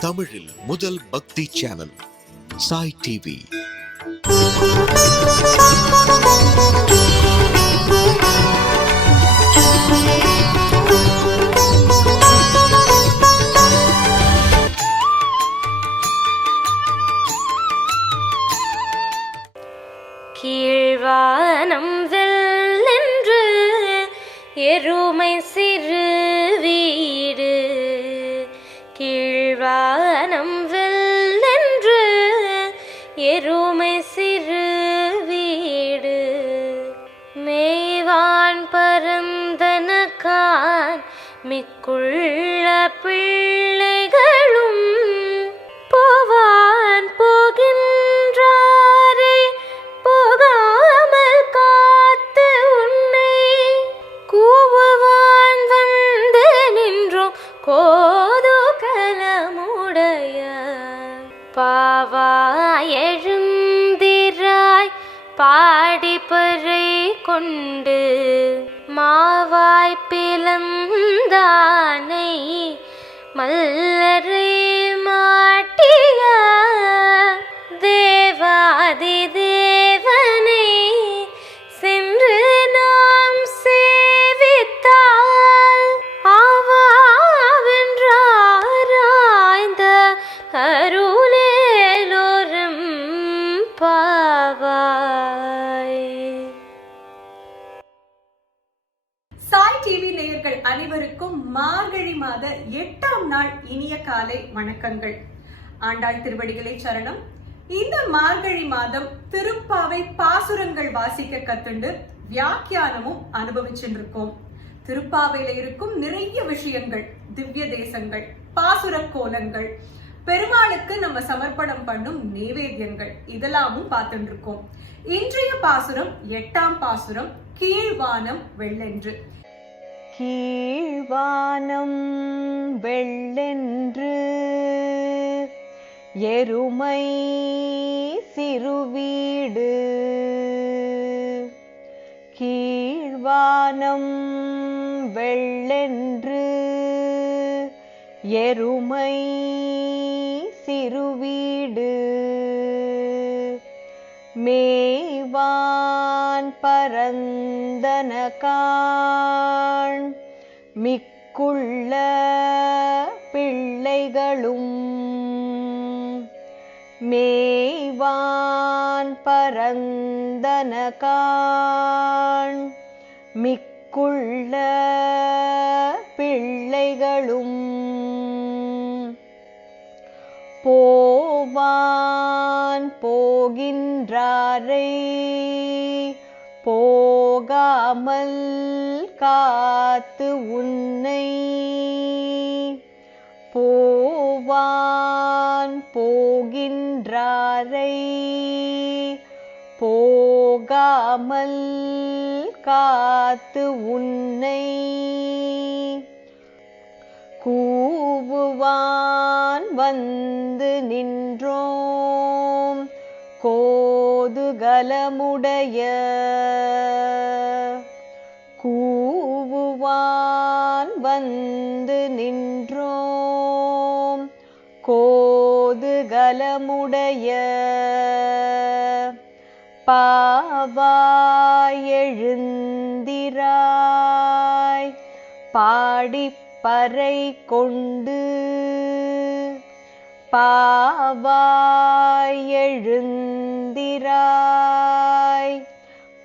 தமிழில் முதல் பக்தி சேனல் சாய் டிவி. கீழ்வானம் வெல்லென்று எருமை சிறு வீடு, கீழ்வானம் வெல்லென்று எருமை சிறு வீடு, மேய்வான் பரந்தனக்கான் மிக்குள்ள பிள்ளைகளும் போவான் போகின்றாரே போகாமல் காத்து உன்னை கூவுவான் வந்து நின்றோம் கோதுகலமுடைய பாவாய் எழுந்திராய் பாடிப்பறை கொண்டு மாவாய் பிளந்தானை மல்லரை மாட்டிய தேவாதி தேவனை சென்று நாம் சேவித்தால் ஆவாவென்றாராய்ந்த அருளேலோரும் பாவாய். சாய் டிவி நேயர்கள் அனைவருக்கும் மார்கழி மாத 8ஆம் நாள் இனிய காலை வணக்கங்கள். ஆண்டாள் திருவடிகளே சரணம். இந்த மார்கழி மாதம் திருப்பாவை பாசுரங்கள் வாசிக்க கத்துண்டு வியாக்கியானமும் அனுபவிச்சுருக்கோம். திருப்பாவையில இருக்கும் நிறைய விஷயங்கள், திவ்ய தேசங்கள், பாசுர கோலங்கள், பெருமாளுக்கு நம்ம சமர்ப்பணம் பண்ணும் நைவேத்தியங்கள் இதெல்லாமும் பார்த்துட்டு இருக்கோம். இன்றைய பாசுரம் 8ஆம் பாசுரம், கீழ்வானம் வெள்ளென்று. கீழ்வானம் வெள்ளென்று எருமை சிறுவீடு, கீழ்வானம் வெள்ளென்று எருமை சிறுவீடு, மேய்வான் பரந்தனகான் மிக்குள்ள பிள்ளைகளும், மேய்வான் பரந்தனகான் மிக்குள்ள பிள்ளைகளும், போவான் போகின்றாரை போகாமல் காத்து உன்னை, போவான் போகின்றாரை போகாமல் காத்து உன்னை, கூவுவான் வந்து நின்றோம் கோதுகலமுடைய, கூவுவான் வந்து நின்றோம் கோதுகலமுடைய, பாவாய் எழுந்திராய் பாடிப்பறை கொண்டு, பாவாய் எழுந்திராய்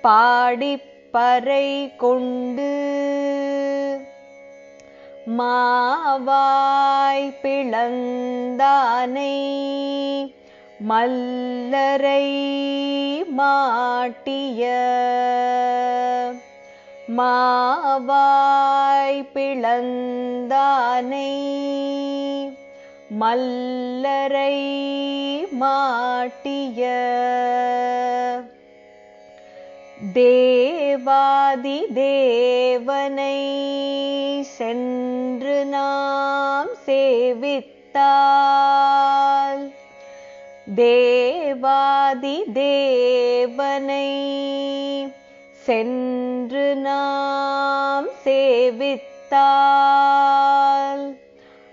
பாடிப்பறை கொண்டு, மாவாய் பிளந்தானை மல்லரை மாட்டிய, மாவாய் பிளந்தானை மல்லரை மாட்டிய, தேவாதி தேவனை சென்று நாம் சேவித்தால், தேவாதி தேவனை சென்று நாம் சேவித்தால்,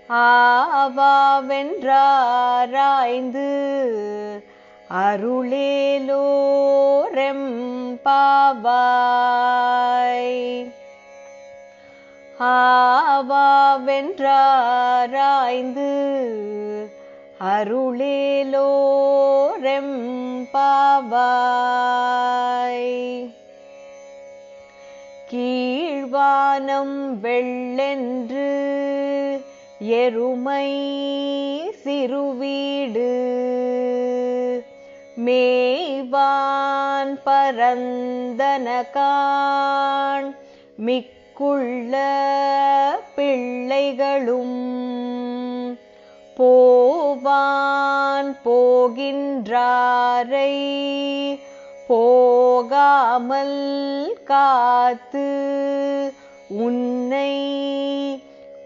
ஆவாவென்றாராய்ந்த ஆவாவென்றாராய்ந்து அருளேலோரெம்பாவாய். ஆவாவென்றாராய்ந்து அருளேலோரெம்பாவாய். கீழ்வானம் வெள்ளென்று எருமை சிறுவீடு மேய்வான் பரந்தனகான் மிக்குள்ள பிள்ளைகளும் போவான் போகின்றாரை போகாமல் காத்து உன்னை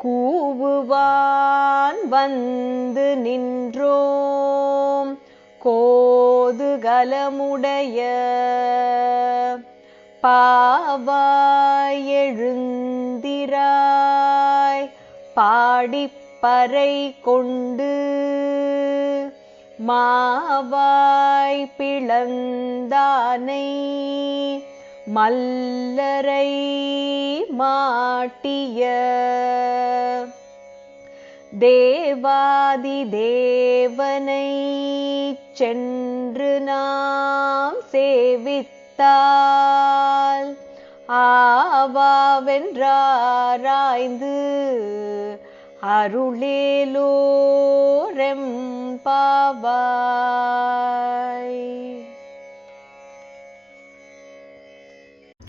கூவுவான் வந்து நின்றோம் கோதுகலமுடைய பாவாய் எழுந்திராய் பாடிப்பறை கொண்டு மாவாய் பிளந்தானை மல்லரை மாட்டிய தேவாதி தேவனை சென்று நாம் சேவித்தால் ஆவாவென்றாராய்ந்து அருளேலோரெம்பாவாய்.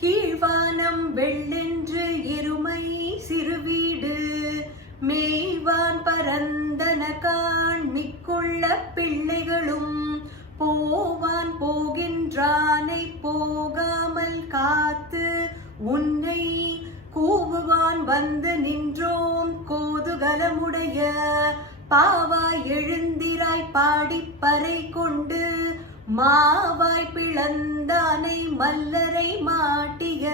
கீழ்வானம் வெள்ளென்று எருமை சிறுவீடு மேய்வான் பரந்தனகான் மிக்குள்ள பிள்ளைகளும் போவான் போகின்றானை போகாமல் காத்து உன்னை கூவுவான் வந்து நின்றோம் கோதுகலமுடைய பாவாய் எழுந்திராய் பாடிப்பறை கொண்டு மாவாய் பிளந்தானை மல்லரை மாட்டிய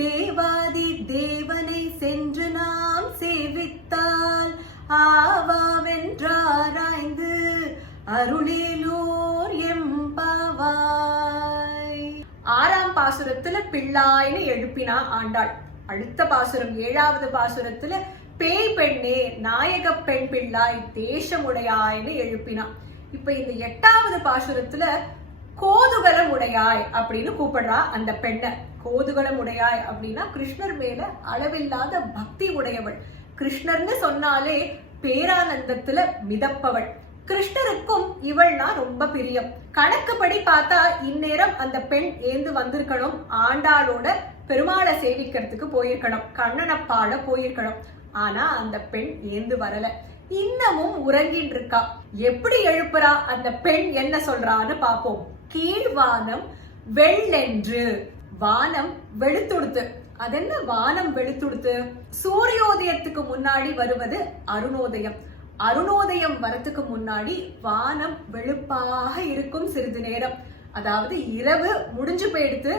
தேவாதி தேவனை சென்று நாம் சேவித்தால் ஆவாவென்றாராய்ந்து அருளேலோர் எம்பாவாய். 6ஆம் பாசுரத்துல பிள்ளாய்னு எழுப்பினா ஆண்டாள். அடுத்த பாசுரம் 7வது பாசுரத்துல பேய் பெண்ணே நாயக பெண் பிள்ளாய் தேசமுடையாய்னு எழுப்பினா. இப்ப இந்த 8வது பாசுரத்துல கோதுகலம் உடையாய் அப்படின்னு கூப்பிடுறா அந்த பெண்ணை. கோதுகலம் உடையாய் அப்படின்னா கிருஷ்ணர் மேல அளவில்லாத பக்தி உடையவள். கிருஷ்ணர்னு சொன்னாலே பேரானந்தத்துல மிதப்பவள். கிருஷ்ணருக்கும் இவள்னா ரொம்ப பிரியம். கணக்குப்படி பார்த்தா இந்நேரம் அந்த பெண் ஏந்து வந்திருக்கணும், ஆண்டாளோட பெருமாளை சேவிக்கிறதுக்கு போயிருக்கணும், கண்ணனை பாட போயிருக்கணும். ஆனா அந்த பெண் ஏந்து வரல, இன்னமும் உறங்கிட்டு இருக்கா. எப்படி எழுப்புறா அந்த பெண், என்ன சொல்றான்னு பாப்போம். கீழ்வானம் வெள்ளென்று, வானம் வெளுத்துடுத்து. அதென்ன வானம் வெளுத்துடுத்து? சூரியோதயத்துக்கு முன்னாடி வருவது அருணோதயம். அருணோதயம் வரத்துக்கு முன்னாடி வானம் வெளுப்பாக இருக்கும் சிறிது நேரம். அதாவது இரவு முடிஞ்சு போயிடுத்து,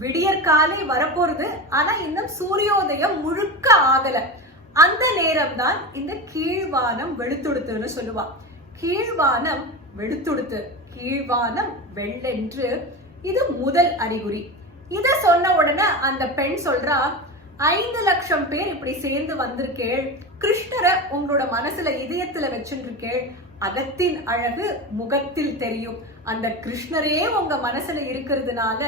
விடியற்காலை வரப்போறது. ஆனா இன்னும் சூரியோதயம் முழுக்க ஆகல. அந்த நேரம் தான் இந்த கீழ்வானம் வெளுத்துடுத்துன்னு சொல்லுவா. கீழ்வானம் வெளுத்துடுத்து, கீழ்வானம் வெள்ளென்று, இது முதல் அறிகுறி. இத சொன்ன உடனே அந்த பெண் சொல்றா, 5 லட்சம் பேர் இப்படி சேர்ந்து வந்திருக்கேள், கிருஷ்ணரை உங்களோட மனசுல இதயத்துல வச்சுருக்கேள், அகத்தின் அழகு முகத்தில் தெரியும். அந்த கிருஷ்ணரே உங்க மனசுல இருக்கிறதுனால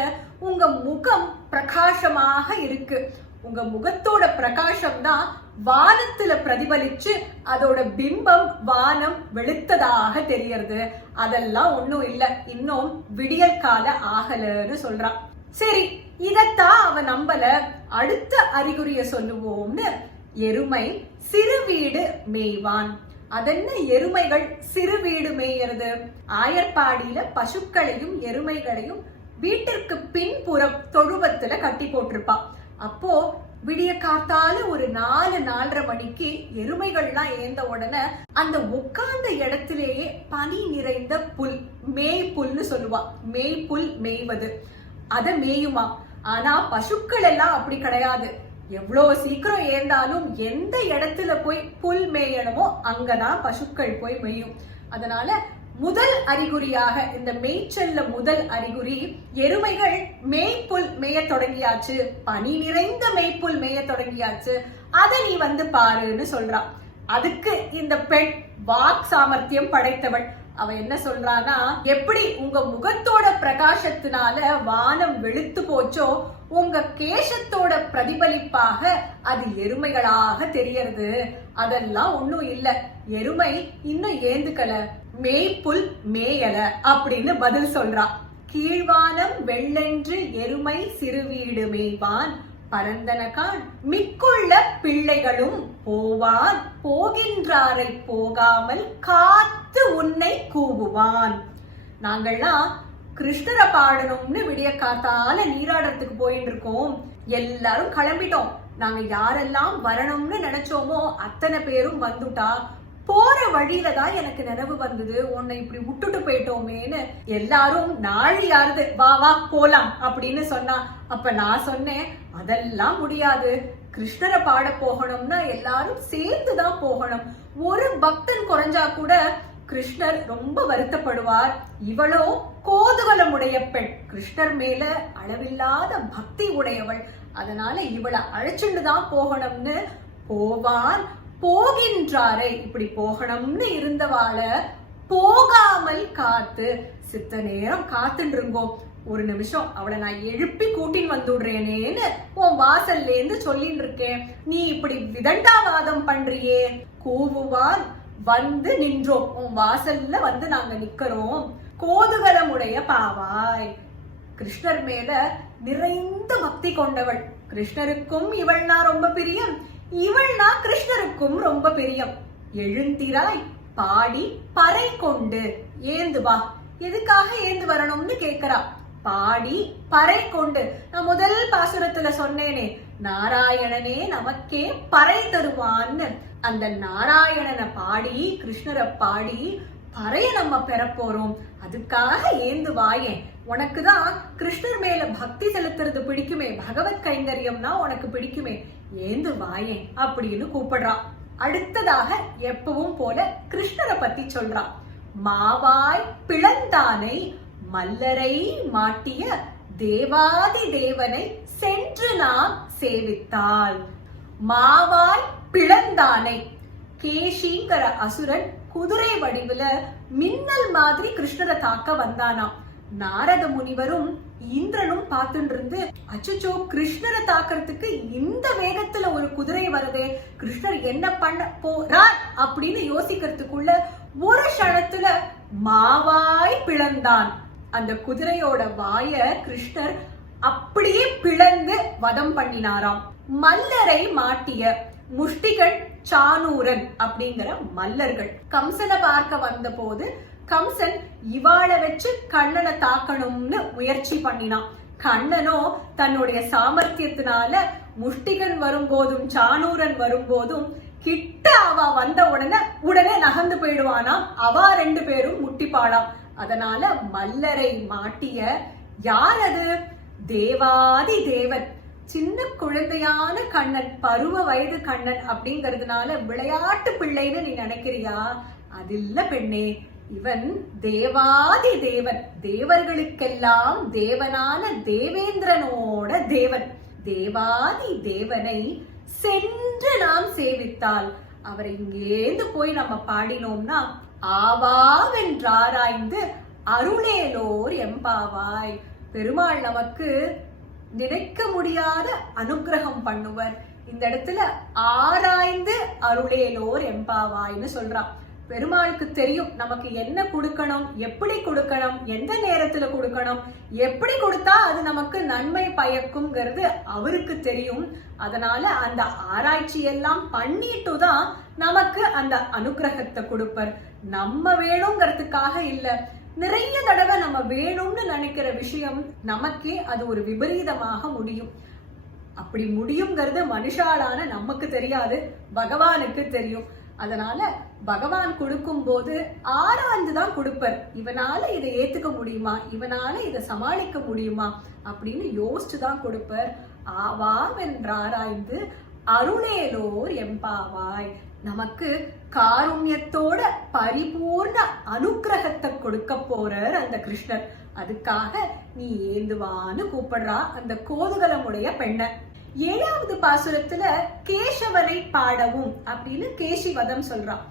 உங்க முகம் பிரகாசமாக இருக்கு. உங்க முகத்தோட பிரகாசம் தான் வானத்துல பிரதிபலிச்சு அதோட பிம்பம் வானம் வெளுத்ததாக தெரியறது. அதெல்லாம் ஒண்ணும் இல்ல, இன்னும் விடியல் கால ஆகலன்னு சொல்றான். சரி, இதத்தான் அவன் நம்பல. அடுத்த அறிகுறிய சொல்லுவோம்னு, எருமை சிறு வீடு மேய்வான். அதென்ன எருமைகள் சிறு வீடு மேயறது? ஆயர்பாடியில பசுக்களையும் எருமைகளையும் வீட்டிற்கு பின்புறம் தொழுவத்துல கட்டி போட்டிருப்பான். அப்போ விடிய காத்தால ஒரு 4-4:30 மணிக்கு எருமைகள்லாம் ஏந்த உடனே அந்த உட்கார்ந்த இடத்திலேயே பனி நிறைந்த புல், மேய் புல்னு சொல்லுவா, மேய் புல் மேய்வது, அத மேயுமா. ஆனா பசுக்கள் எல்லாம் அப்படி கிடையாது. எவ்வளோ சீக்கிரம் ஏந்தாலும் எந்த இடத்துல போய் புல் மேயணுமோ அங்கதான் பசுக்கள் போய் மேயும். அதனால முதல் அறிகுறியாக இந்த மேய்ச்சல்ல முதல் அறிகுறி, எருமைகள் மேய்ப்புல் மேய தொடங்கியாச்சு, பனி நிறைந்த மேய்ப்புல் மேய தொடங்கியாச்சு, அதை நீ வந்து பாருன்னு சொல்றான். அதுக்கு இந்த பெண் வாக் சாமர்த்தியம் படைத்தவள். அவ என்ன சொல்றானா, எப்படி உங்க முகத்தோட பிரகாசத்தினால வானம் வெளுத்து போச்சோ, உங்க கேசத்தோட பிரதிபலிப்பாக அது எருமைகளாக தெரியறது. அதெல்லாம் ஒண்ணும் இல்ல, எருமை இன்னும் ஏந்துக்கல, மேய்ப்புல் மேயல அப்படின்னு பதில் சொல்றா. கீழ்வானம் வெள்ளென்று எருமை சிறுவீடு மேய்வான், பரந்தனகான் மிக்குள்ள பிள்ளைகளும் போவான், போகின்றாரை போகாமல் காத்து உன்னை கூவுவான். நாங்கள்லாம் கிருஷ்ணரை பாடணும்னு விடிய காத்தால நீராடறதுக்கு போயிட்டு இருக்கோம். எல்லாரும் கிளம்பிட்டோம். நாங்க யாரெல்லாம் வரணும்னு நினைச்சோமோ அத்தனை பேரும் வந்துட்டா. போற வழியில தான் எனக்கு நினைவு வந்தது, உன்னை இப்படி விட்டுட்டு போயிட்டோமேன்னு. எல்லாரும் நாழியாருது, வா வா போலாம் அப்படின்னு சொன்னா. அப்ப நான் சொன்னேன், அதெல்லாம் முடியாது, கிருஷ்ணரை பாட போகணும்னா எல்லாரும் சேர்ந்துதான் போகணும். ஒரு பக்தன் குறைஞ்சா கூட கிருஷ்ணர் ரொம்ப வருத்தப்படுவார். இவளோ கோதுவலமுடைய பெண், கிருஷ்ணர் மேல அளவில்லாத பக்தி உடையவள். அதனால இவளை அழைச்சுண்டுதான் போகணும்னு போவான். போகின்றாரை, இப்படி போகணும்னு இருந்தவாள போகாமல் காத்து, சித்த நேரம் காத்துட்டு இருங்கோ, ஒரு நிமிஷம் அவளை நான் எழுப்பி கூட்டின்னு வந்துடுறேனேன்னு உன் வாசல்ல இருந்து சொல்லிட்டு இருக்கேன், நீ இப்படி விதண்டாவாதம் பண்றியே. கூவுவான் வந்து நின்றோம், உன் வாசல்ல வந்து நாங்க நிக்கிறோம். கோதுகலமுடைய பாவாய், கிருஷ்ணர் மேல நிறைந்த பக்தி கொண்டவள். கிருஷ்ணருக்கும் இவள்னா ரொம்ப பிரியம், இவள்னா கிருஷ்ணருக்கும் ரொம்ப பிரியம். எழுந்திராய் பாடி பறை கொண்டு ஏந்து வா. எதுக்காக ஏந்து வரணும்னு கேக்குறா. பாடி பறை கொண்டு, நான் முதல் பாசுரத்துல சொன்னேனே, நாராயணனே நமக்கே பறை தருவான்னு. அந்த நாராயணனை பாடி, கிருஷ்ணரை பாடி பறைய நம்ம பெற போறோம். அதுக்காக ஏந்து வாயேன். உனக்குதான் கிருஷ்ணர் மேல பக்தி செலுத்துறது பிடிக்குமே, பகவத் கைங்கரியம்னா உனக்கு பிடிக்குமே, ஏந்து வாயேன் அப்படின்னு கூப்பிடுறான். அடுத்ததாக எப்பவும் போல கிருஷ்ணரை பத்தி சொல்றான். மாவாய் பிளந்தானை மல்லரை மாட்டிய தேவாதி தேவனை சென்று நாம் சேவித்தால். மாவாய் பிளந்தானை, கேஷிங்கிற அசுரன் குதிரை வடிவுல மின்னல் மாதிரி கிருஷ்ணரை தாக்க வந்தானாம். நாரத முனிவரும் இந்திரனும் பார்த்துட்டு இருந்து, அச்சோ கிருஷ்ணரை தாக்கிறதுக்கு இந்த வேகத்துல ஒரு குதிரை வருதே, கிருஷ்ணர் என்ன பண்ண போறார் அப்படின்னு யோசிக்கிறதுக்குள்ள ஒரு க்ஷணத்துல மாவாய் பிளந்தான். அந்த குதிரையோட வாய கிருஷ்ணர் அப்படியே பிளந்து வதம் பண்ணினாராம். மல்லரை மாட்டிய, முஷ்டிகன் சானூரன் அப்படிங்கிற மல்லர்கள் கம்சனை பார்க்க வந்த போது கம்சன் இவாளை வச்சு கண்ணனை தாக்கணும்னு முயற்சி பண்ணினான். கண்ணனோ தன்னுடைய சாமர்த்தியத்தினால முஷ்டிகன் வரும்போதும் சானூரன் வரும்போதும் கிட்ட அவ வந்த உடனே நகர்ந்து போயிடுவானாம். அவ ரெண்டு பேரும் முட்டிப்பாளாம். அதனால மல்லரை மாட்டிய யார் அது? தேவாதி தேவன். சின்ன குழந்தையான கண்ணன், பருவ வயது கண்ணன் அப்படிங்கறதுனால விளையாட்டு பிள்ளைன்னு நீ நினைக்கிறியா? அது இல்ல பெண்ணே, இவன் தேவாதி தேவன், தேவர்களுக்கெல்லாம் தேவனான தேவேந்திரனோட தேவன். தேவாதி தேவனை சென்று நாம் சேவித்தால், அவரை இங்கேந்து போய் நம்ம பாடினோம்னா ஆவாவென்றாராய்ந்து அருளேலோர் எம்பாவாய். பெருமாள் நமக்கு நினைக்க முடியாத அனுகிரகம் பண்ணுவர். இந்த இடத்துல ஆராய்ந்து அருளேலோர் எம்பாவாய்னு சொல்றான். பெருமாளுக்கு தெரியும் நமக்கு என்ன கொடுக்கணும், எப்படி கொடுக்கணும், எந்த நேரத்துல கொடுக்கணும், எப்படி கொடுத்தா அது நமக்கு நன்மை பயக்கும்ங்கிறது அவருக்கு தெரியும். அதனால அந்த ஆராய்ச்சி எல்லாம் பண்ணிட்டு தான் நமக்கு அந்த அனுகிரகத்தை கொடுப்பர். நம்ம வேணுங்கிறதுக்காக இல்ல. நிறைய தடவை நம்ம வேணும்னு நினைக்கிற விஷயம் நமக்கே அது ஒரு விபரீதமாக முடியும். அப்படி முடியுங்கிறது மனுஷாலான நமக்கு தெரியாது, பகவானுக்கு தெரியும். அதனால பகவான் கொடுக்கும் போது ஆராய்ந்துதான் கொடுப்பர். இவனால இதை ஏத்துக்க முடியுமா, இவனால இதை சமாளிக்க முடியுமா அப்படின்னு யோசிச்சுதான் கொடுப்பர். ஆவாவென்றாராய்ந்து அருளேலோர் எம்பாவாய். நமக்கு காருண்யத்தோட பரிபூர்ண அனுக்கிரகத்தை கொடுக்க போறார் அந்த கிருஷ்ணர். அதுக்காக நீ ஏந்துவான்னு கூப்பிடுறா அந்த கோதுகலமுடைய பெண்ணை. 7வது பாசுரத்துல கேசவனை பாடவும் அப்படின்னு கேசி வதம் சொல்றான்.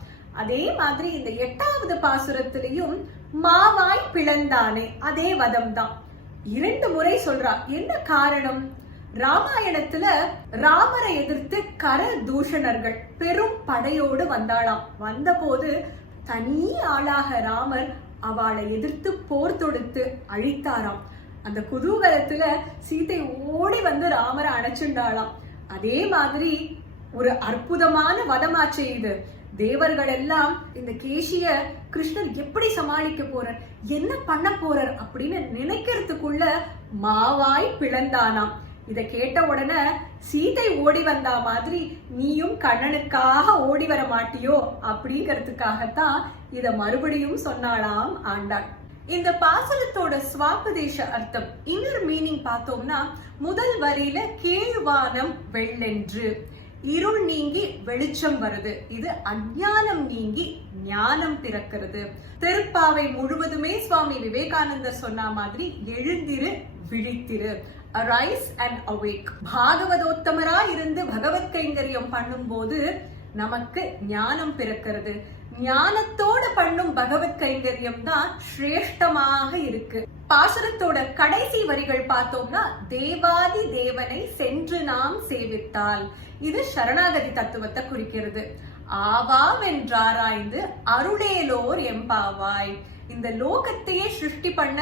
அதே மாதிரி இந்த 8வது பாசுரத்திலையும் மாவாய் பிளந்தானே அதே வதம் தான் 2 முறை சொல்றா. என்ன காரணம்? ராமாயணத்துல ராமரை எதிர்த்து கர தூஷணர்கள் பெரும் படையோடு வந்தாளாம். வந்தபோது தனி ஆளாக ராமர் அவளை எதிர்த்து போர் தொடுத்து அழித்தாராம். அந்த குதூகலத்துல சீதை ஓடி வந்து ராமரை அணைச்சுண்டாளாம். அதே மாதிரி ஒரு அற்புதமான வதமாச்சு இது. தேவர்கள் எல்லாம் இந்த கேசிய கிருஷ்ணர் எப்படி சமாளிக்க போறார், என்ன பண்ண போறார் அப்படின்னு நினைக்கிறதுக்குள்ள மாவாய் பிளந்தானாம். இத கேட்ட உடனே சீதை ஓடி வந்தா மாதிரி நீயும் கண்ணனுக்காக ஓடி வர மாட்டியோ அப்படிங்கிறதுக்காகத்தான் இத மறுபடியும் சொன்னாளாம் ஆண்டாள். இந்த பாசனத்தோட ஸ்வாபதேச அர்த்தம், இன்னர் மீனிங் பார்த்தோம்னா, முதல் வரியில கீழ்வானம் வெள்ளென்று, இருள் நீங்கி வெளிச்சம் வருது, இது அஞ்ஞானம் நீங்கி ஞானம் பிறக்கிறது. திருப்பாவை முழுவதுமே சுவாமி விவேகானந்தர் சொன்ன மாதிரி எழுந்திரு விழித்திரு, arise and awake. பாகவதோத்தமரா இருந்து பகவத் கைங்கரியம் பண்ணும் போது நமக்கு ஞானம் பிறக்கிறது. ஞானத்தோட பண்ணும் பகவத் கைங்கரியம் தான் சிரேஷ்டமாக இருக்கு. பாசுரத்தோட கடைசி வரிகள் பார்த்தோம்னா, தேவாதி தேவனை சென்று நாம் சேவித்தால், இது சரணாகதி தத்துவத்தை குறிக்கிறது. ஆவாவென்றாராய்ந்து அருளேலோர் எம்பாவாய். இந்த லோகத்தையே சிருஷ்டி பண்ண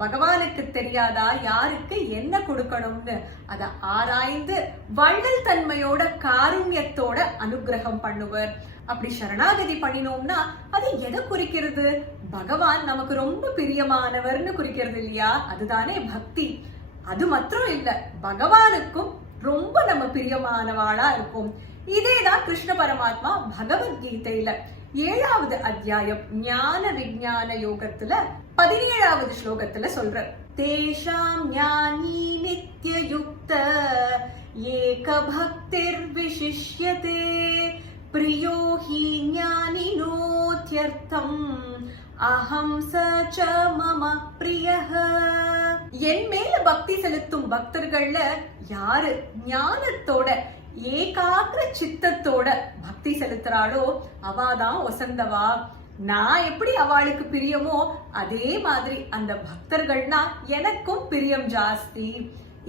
பகவானுக்கு தெரியாதா யாருக்கு என்ன கொடுக்கணும்னு? அத ஆராய்ந்து வள்ளல் தன்மையோட காருண்யத்தோட அனுகிரகம் பண்ணுவர். அப்படி சரணாகதி பண்ணினோம்னா அது எதை குறிக்கிறது? பகவான் நமக்கு ரொம்ப பிரியமானவர்னு குறிக்கிறது இல்லையா? அதுதானே பக்தி. அது மாத்திரம் இல்ல, பகவானுக்கும் ரொம்ப நம்ம பிரியமானவாளா இருக்கும். இதேதான் கிருஷ்ண பரமாத்மா பகவத்கீதையில 7வது அத்தியாயம் ஞான விஞ்ஞான யோகத்துல 17வது ஸ்லோகத்துல சொல்ற, தேஷாம் ஞானி நித்யயுக்த ஏக பக்திர் விசிஷ்யதே பிரியோ ஹி ஞானினோத்யர்த்தம் அஹம் ச மம பிரியஹ. என் மேல பக்தி செலுத்தும் பக்தர்கள்ல யாரு ஞானத்தோட ஏகாகிர சித்தத்தோட பக்தி செலுத்துறாளோ அவாதான் வசந்தவா. நான் எப்படி அவளுக்கு பிரியமோ அதே மாதிரி அந்த பக்தர்கள்னா எனக்கும் பிரியம் ஜாஸ்தி.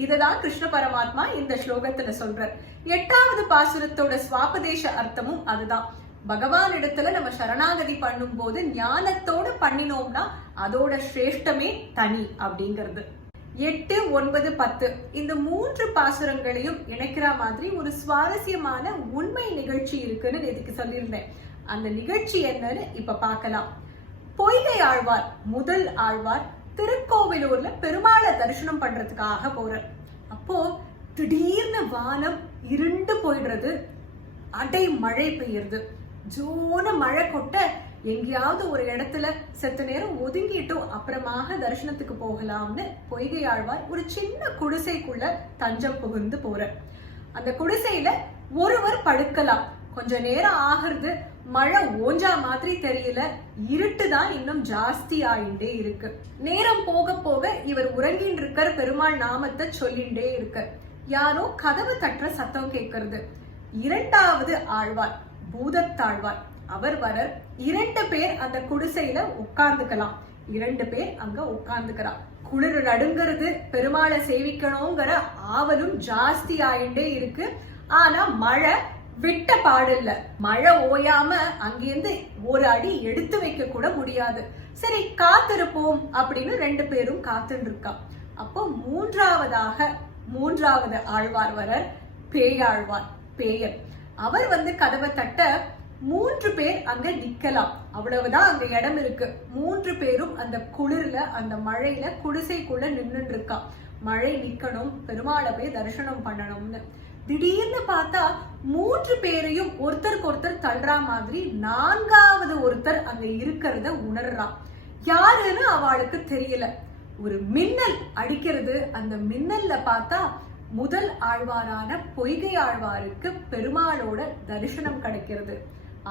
இததான் கிருஷ்ண பரமாத்மா இந்த ஸ்லோகத்துல சொல்றார். 8வது பாசுரத்தோட ஸ்வாபதேச அர்த்தமும் அதுதான். பகவான் இடத்துல நம்ம சரணாகதி பண்ணும் போது ஞானத்தோட பண்ணினோம்னா அதோட சிரேஷ்டமே தனி அப்படிங்கிறது. 8, 9, 10 இந்த 3 பாசுரங்களையும் இணைக்கிற மாதிரி ஒரு சுவாரஸ்யமான உண்மை நிகழ்ச்சி இருக்குன்னு நேற்றுக்கு சொல்லியிருந்தேன். அந்த நிகழ்ச்சி என்னன்னு இப்ப பார்க்கலாம். பொய்கை ஆழ்வார், முதல் ஆழ்வார், திருக்கோவிலூர்ல பெருமாளை தரிசனம் பண்றதுக்காக போறார். அப்போ திடீர்னு வானம் இருண்டு போயிடுறது, அடை மழை பெய்யுறது. ஜோன மழை கொட்ட எங்கேயாவது ஒரு இடத்துல செத்த நேரம் ஒதுங்கிட்டும் அப்புறமாக தரிசனத்துக்கு போகலாம்னு பொய்கை ஆழ்வார் ஒரு சின்ன குடிசைக்குள்ள தஞ்சம் புகுந்து போற. அந்த குடிசையில ஒருவர் படுக்கலாம். கொஞ்ச நேரம் ஆகிறது, மழை ஓஞ்சா மாதிரி தெரியல, இருட்டு தான் இன்னும் ஜாஸ்தி ஆயிண்டே இருக்கு. நேரம் போக போக இவர் உறங்கின்னு இருக்கிற பெருமாள் நாமத்தை சொல்லிண்டே இருக்க. யாரோ கதவு தட்டுற சத்தம் கேட்கறது. 2வது ஆழ்வார், பூதத்தாழ்வார், அவர் வர 2 பேர் அந்த குடிசையில உட்கார்ந்துக்கலாம். 2 பேர் அங்க உட்கார்ந்துக்கிறார். குளிர் நடுங்கிறது, பெருமாளை சேவிக்கணுங்கிற ஆவலும் ஜாஸ்தி ஆயிண்டே இருக்கு. ஆனா மழை விட்ட பாடில்ல. மழை ஓயாம அங்கிருந்து ஒரு அடி எடுத்து வைக்க கூட முடியாது. சரி காத்திருப்போம் அப்படின்னு 2 பேரும் காத்துட்டு இருக்கா. அப்போ 3வது ஆழ்வார் வரர், பேயாழ்வார், பேயர். அவர் வந்து கதவை தட்ட 3 பேர் அங்க நிக்கலாம். அவ்வளவுதான் அங்க இடம் இருக்கு. 3 பேரும் அந்த குளிர்ல அந்த மழையில குடிசைக்குள்ள நின்னுட்டு இருக்கா. மழை நிக்கணும், பெருமாளை போய் தரிசனம் பண்ணணும்னு. திடீர்னு பார்த்தா 3 பேரையும் ஒருத்தருக்கு ஒருத்தர் தள்ளுற மாதிரி 4வது ஒருத்தர் அங்க இருக்கிறத உணர்றா. யாருன்னு அவளுக்கு தெரியல. ஒரு மின்னல் அடிக்கிறது. அந்த மின்னல்ல பார்த்தா முதல் ஆழ்வாரான பொய்கை ஆழ்வாருக்கு பெருமாளோட தரிசனம் கிடைக்கிறது.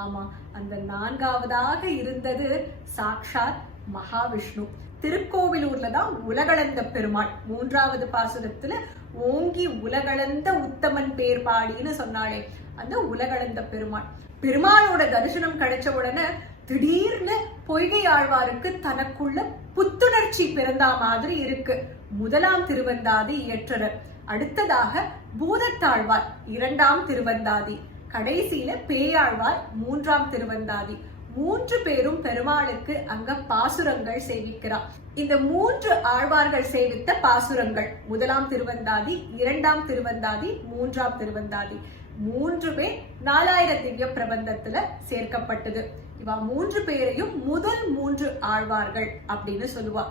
ஆமா, அந்த 4வதாக இருந்தது சாக்ஷாத் மகாவிஷ்ணு. திருக்கோவிலூர்ல தான் உலகளந்த பெருமாள். 3வது பாசுரத்துல ஓங்கி உலகளந்த உத்தமன் பேர் பாடின்னு சொன்னாலே அந்த உலகளந்த பெருமாள். பெருமாளோட தரிசனம் கிடைச்ச உடனே திடீர்னு பொய்கை ஆழ்வாருக்கு தனக்குள்ள புத்துணர்ச்சி பிறந்தா மாதிரி இருக்கு. 1ஆம் திருவந்தாதி இயற்றவர், அடுத்ததாக பூதத்தாழ்வார் 2ஆம் திருவந்தாதி, கடைசியில பேயாழ்வார் 3ஆம் திருவந்தாதி. 3 பேரும் பெருமாளுக்கு அங்க பாசுரங்கள் சேவிக்கிறார். இந்த 3 ஆழ்வார்கள் சேவித்த பாசுரங்கள் 1ஆம் திருவந்தாதி, 2ஆம் திருவந்தாதி, 3ஆம் திருவந்தாதி, 3மே 4000 திவ்ய பிரபந்தத்துல சேர்க்கப்பட்டது. இவா 3 பேரையும் முதல் 3 ஆழ்வார்கள் அப்படின்னு சொல்லுவா.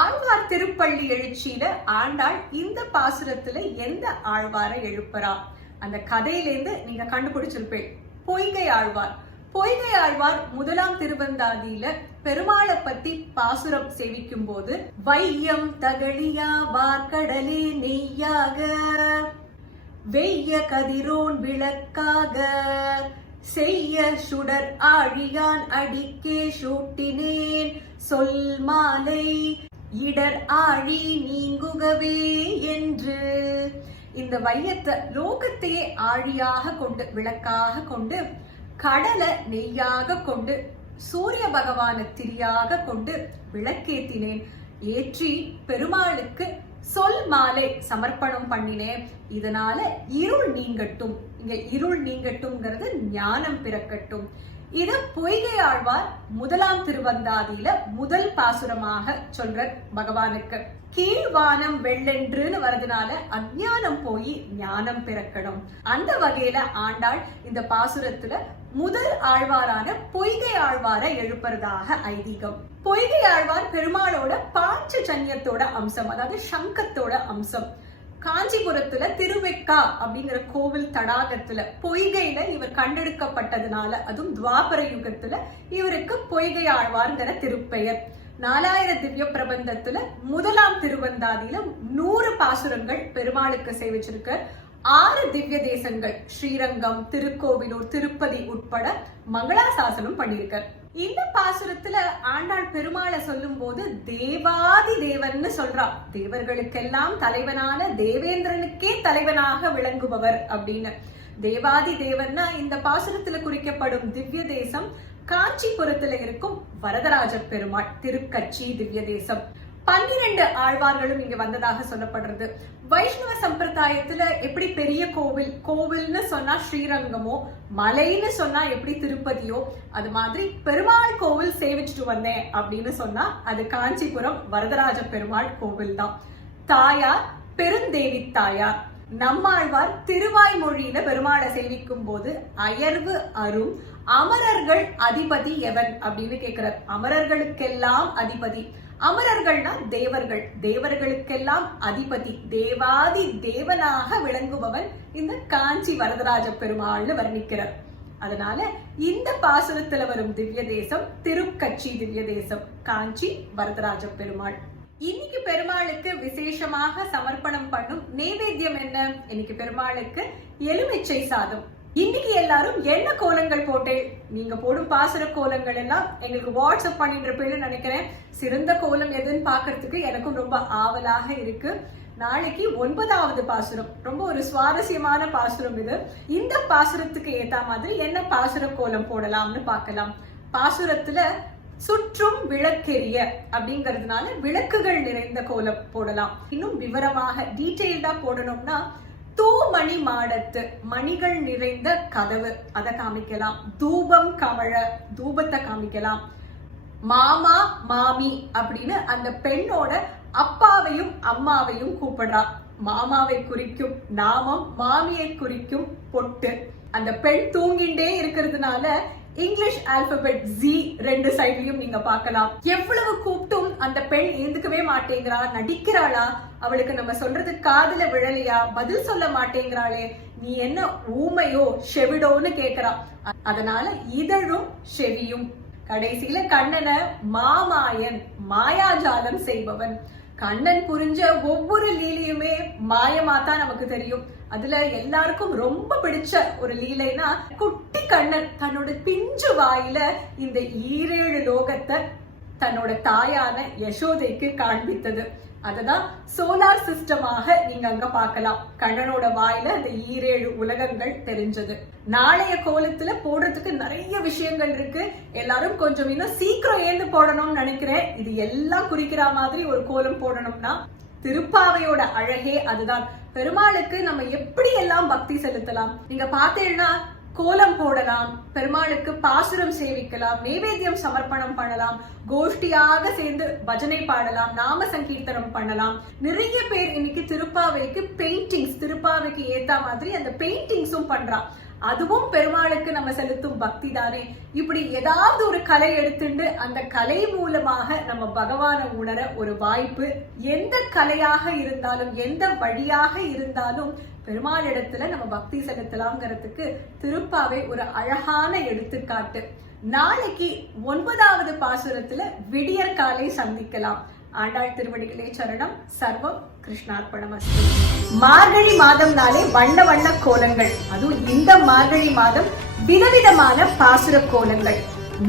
ஆழ்வார் திருப்பள்ளி எழுச்சியில ஆண்டாள் இந்த பாசுரத்துல எந்த ஆழ்வாரை எழுப்புறா? அந்த கதையிலேருந்து நீங்க கண்டுபிடிச்சிருப்பேன். பொய்கை ஆழ்வார். பொய்கை ஆழ்வார் 1ஆம் திருவந்தாதியில பெருமாளை பத்தி பாசுரம் சேவிக்கும் போது வையம் தகழியா வார்கடலே நெய்யாக வெய்ய கதிரோன் விளக்காக செய்ய சுடர் ஆழியான் அடிக்கே சூட்டினேன் சொல் மாலை இடர் ஆழி நீங்குகவே என்று இந்த வையத்தை லோகத்தையே ஆழியாக கொண்டு விளக்காக கொண்டு கடலை நெய்யாக கொண்டு சூரிய பகவான திரியாக கொண்டு விளக்கேத்தினேன். ஏற்றி பெருமாளுக்கு சொல் மாலை சமர்ப்பணம் பண்ணினேன். இதனால இருள் நீங்கட்டும். இங்க இருள் நீங்கட்டும்ங்கிறது ஞானம் பிறக்கட்டும். இது பொய்கை ஆழ்வார் 1ஆம் திருவந்தாதியில முதல் பாசுரமாக சொல்ற பகவானுக்கு. கீழ்வானம் வெள்ளென்றுன்னு வரதுனால அஞ்ஞானம் போய் ஞானம் பிறக்கணும். அந்த வகையில ஆண்டாள் இந்த பாசுரத்துல முதல் ஆழ்வாரான பொய்கை ஆழ்வாரை எழுப்புறதாக ஐதீகம். பொய்கை ஆழ்வார் பெருமாளோட பாஞ்சஜன்யத்தோட அம்சம், அதாவது சங்கத்தோட அம்சம். காஞ்சிபுரத்துல திருவெக்கா அப்படிங்கிற கோவில் தடாகத்துல பொய்கையில இவர் கண்டெடுக்கப்பட்டதுனால, அதுவும் துவாபர யுகத்துல இவருக்கு பொய்கை ஆழ்வார்ங்கிற திருப்பெயர். 4000 திவ்ய பிரபந்தத்துல 1ஆம் திருவந்தாதியில 100 பாசுரங்கள் பெருமாளுக்கு சேவிச்சிருக்க. 6 திவ்ய தேசங்கள் ஸ்ரீரங்கம், திருக்கோவிலூர், திருப்பதி உட்பட மங்களாசாசனம் பண்ணியிருக்கார். இந்த பாசுரத்துல ஆண்டாள் பெருமாளை சொல்லும் போது தேவாதி தேவன்னு சொல்றா. தேவர்களுக்கெல்லாம் தலைவனான தேவேந்திரனுக்கே தலைவனாக விளங்குபவர் அப்படின்னு. தேவாதி தேவன்னா இந்த பாசுரத்துல குறிக்கப்படும் திவ்ய தேசம் காஞ்சிபுரத்துல இருக்கும் வரதராஜ பெருமாள் திருக்கட்சி திவ்ய தேசம். 12 ஆழ்வார்களும் இங்க வந்ததாக சொல்லப்படுறது. வைஷ்ணவ சம்பிரதாயத்துல எப்படி பெரிய கோவில்னு சொன்னா ஸ்ரீரங்கமோ, மலைன்னு சொன்னா எப்படி திருப்பதியோ, அது மாதிரி பெருமாள் கோவில் சேவிச்சுட்டு வந்தேன் அப்படின்னு சொன்னா அது காஞ்சிபுரம் வரதராஜ பெருமாள் கோவில் தான். தாயார் பெருந்தேவி தாயார். நம்மாழ்வார் திருவாய்மொழியில பெருமாளை சேவிக்கும் போது அயர்வு அரும் அமரர்கள் அதிபதி எவன் அப்படின்னு கேட்கிறார். அமரர்களுக்கெல்லாம் அதிபதி. அமரர்கள்னா தேவர்கள், தேவர்களுக்கெல்லாம் அதிபதி, தேவாதி தேவனாக விளங்குபவன் இந்த காஞ்சி வரதராஜ பெருமாள்னு வர்ணிக்கிறார். அதனால இந்த பாசுரத்துல வரும் திவ்ய தேசம் திருக்கட்சி திவ்ய தேசம், காஞ்சி வரதராஜ பெருமாள். இன்னைக்கு பெருமாளுக்கு விசேஷமாக சமர்ப்பணம் பண்ணும் நைவேத்தியம் என்ன? இன்னைக்கு பெருமாளுக்கு எலுமிச்சை சாதம். இன்னைக்கு எல்லாரும் என்ன கோலங்கள் போட்டே? நீங்க போடும் பாசுர கோலங்கள் எல்லாம் எங்களுக்கு வாட்ஸ்அப் பண்ணிட்டு இருப்பேன்னு நினைக்கிறேன். சிறந்த கோலம் எதுன்னு பாக்குறதுக்கு எனக்கும் ரொம்ப ஆவலாக இருக்கு. நாளைக்கு 9வது பாசுரம், ரொம்ப ஒரு சுவாரஸ்யமான பாசுரம் இது. இந்த பாசுரத்துக்கு ஏத்த மாதிரி என்ன பாசுர கோலம் போடலாம்னு பார்க்கலாம். பாசுரத்துல சுற்றும் விளக்கெரிய அப்படிங்கறதுனால விளக்குகள் நிறைந்த கோலம் போடலாம். இன்னும் விவரமாக டீட்டெயில்டா போடணும்னா தூமணி மாடத்து, மணிகள் நிறைந்த கதவு, அதை காமிக்கலாம். தூபம் கமழ, தூபத்தை காமிக்கலாம். மாமா மாமி அப்படின்னு அந்த பெண்ணோட அப்பாவையும் அம்மாவையும் கூப்பிடுறா. மாமாவை குறிக்கும் நாமம், மாமியை குறிக்கும் பொட்டு. அந்த பெண் தூங்கிண்டே இருக்கிறதுனால இங்கிலீஷ் ஆல்பபெட் Z 2 சைட்லயும் நீங்க பார்க்கலாம். எவ்வளவு கூப்பிட்டும் அந்த பெண் எழுந்துக்கவே மாட்டேங்கிறா. நடிக்கிறாளா? அவளுக்கு நம்ம சொல்றது காதுல விழலையா? பதில் சொல்ல மாட்டேங்கிறாளே, நீ என்ன ஊமையோ செவிடோன்னு கேக்குறா. அதனால இதழும் செவியும். கடைசியில கண்ணனை மாமாயன், மாயாஜாலம் செய்பவன். கண்ணன் புரிஞ்ச ஒவ்வொரு லீலையுமே மாயமா தான் நமக்கு தெரியும். அதுல எல்லாருக்கும் ரொம்ப பிடிச்ச ஒரு லீலைனா குட்டி கண்ணன் தன்னோட பிஞ்சு வாயில இந்த 7 லோகத்தை தன்னோட தாயான யசோதைக்கு காண்பித்தது. அததான் சோலார் சிஸ்டமாக நீங்க அங்க பார்க்கலாம். கண்ணனோட வாயில அந்த 7 உலகங்கள் தெரிஞ்சது. நாளைய கோலத்துல போடுறதுக்கு நிறைய விஷயங்கள் இருக்கு. எல்லாரும் கொஞ்சம் இன்னும் சீக்கிரம் ஏந்து போடணும்னு நினைக்கிறேன். இது எல்லாம் குறிக்கிற மாதிரி ஒரு கோலம் போடணும்னா திருப்பாவையோட அழகே அதுதான். பெருமாளுக்கு நம்ம எப்படி எல்லாம் பக்தி செலுத்தலாம். நீங்க பார்த்தீங்கன்னா கோலம் போடலாம், பெருமாளுக்கு பாசுரம் சேவிக்கலாம், நைவேத்தியம் சமர்ப்பணம் பண்ணலாம், கோஷ்டியாக சேர்ந்து பஜனை பாடலாம், நாம சங்கீர்த்தனம் பண்ணலாம். நிறைய பேர் இன்னைக்கு திருப்பாவைக்கு பெயிண்டிங்ஸ், திருப்பாவைக்கு ஏத்த மாதிரி அந்த பெயிண்டிங்ஸும் பண்றான். அதுவும் பெருமாளுக்கு நம்ம செலுத்தும் பக்தி தானே. இப்படி ஏதாவது ஒரு கலை எடுத்துட்டு அந்த கலை மூலமாக நம்ம பகவான உணர ஒரு வாய்ப்பு. எந்த கலையாக இருந்தாலும் எந்த வழியாக இருந்தாலும் பெருமாளிடத்துல நம்ம பக்தி செலுத்தலாம்ங்கிறதுக்கு திருப்பாவை ஒரு அழகான எடுத்துக்காட்டு. நாளைக்கு 9வது பாசுரத்துல விடியற் காலை சந்திக்கலாம். ஆண்டாள் திருவடிகளே சரணம். சர்வம் கிருஷ்ணார்ப்பணமஸ்து. மார்கழி மாதம்னாலே வண்ண வண்ண கோலங்கள், அதுவும் இந்த மார்கழி மாதம் விதவிதமான பாசுர கோலங்கள்.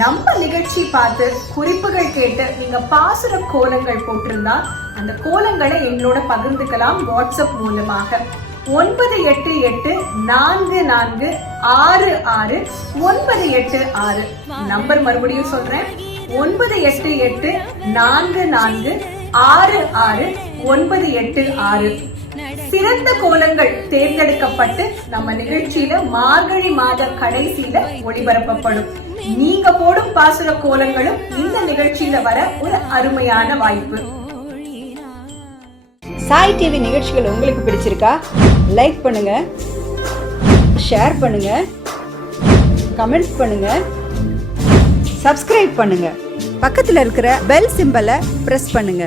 நம்ம நிகழ்ச்சி பார்த்து குறிப்புகள் கேட்டு நீங்க பாசுர கோலங்கள் போட்டிருந்தா அந்த கோலங்களை எங்களோட பகிர்ந்துக்கலாம் வாட்ஸ்அப் மூலமாக. 9884466986 நம்பர் மறுபடியும் சொல்றேன். 9884466986. சிறந்த கோலங்கள் தேர்ந்தெடுக்கப்பட்டு நம்ம நிகழ்ச்சியில மார்கழி மாத கடைசியில ஒளிபரப்பப்படும். நீங்க போடும் பாசுர கோலங்களும் இந்த நிகழ்ச்சியில வர ஒரு அருமையான வாய்ப்பு. சாய் டிவி நிகழ்ச்சிகள் உங்களுக்கு பிடிச்சிருக்கா? லைக் பண்ணுங்க, ஷேர் பண்ணுங்க, கமெண்ட் பண்ணுங்க, சப்ஸ்கிரைப் பண்ணுங்க. பக்கத்துல இருக்கிற பெல் சிம்பலை பிரஸ் பண்ணுங்க.